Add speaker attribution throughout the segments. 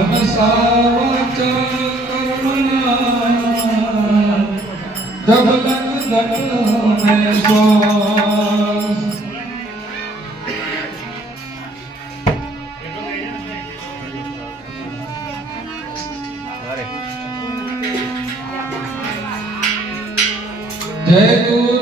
Speaker 1: મનસા વાચા કર્મણા જબલન ઘટ મે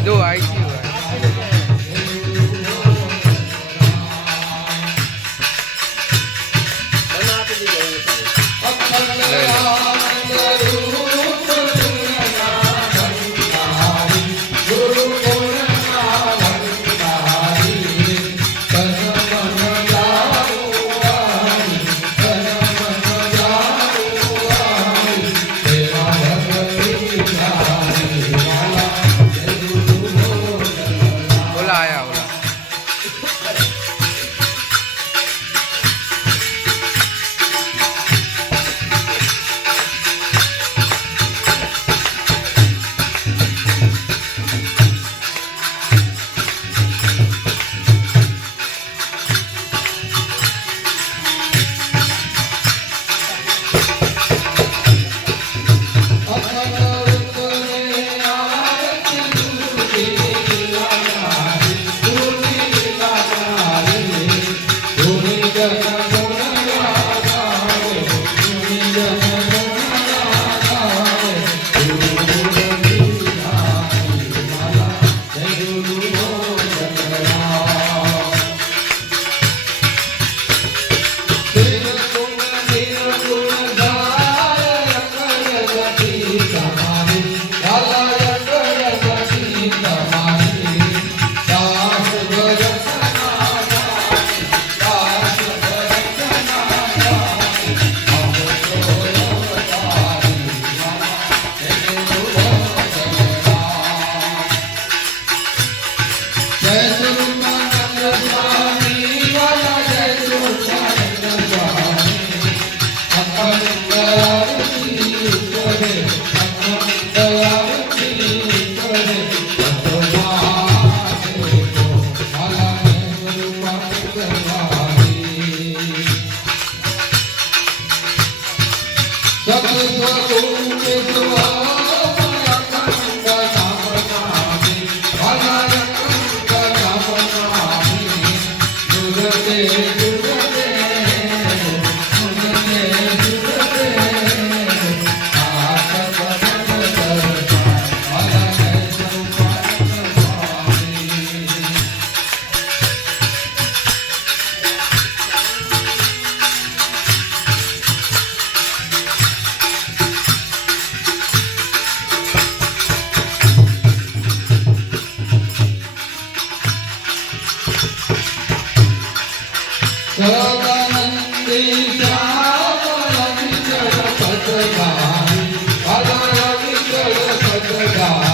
Speaker 1: I do. I દયાળુથી કરે દયાળુથી કરે God.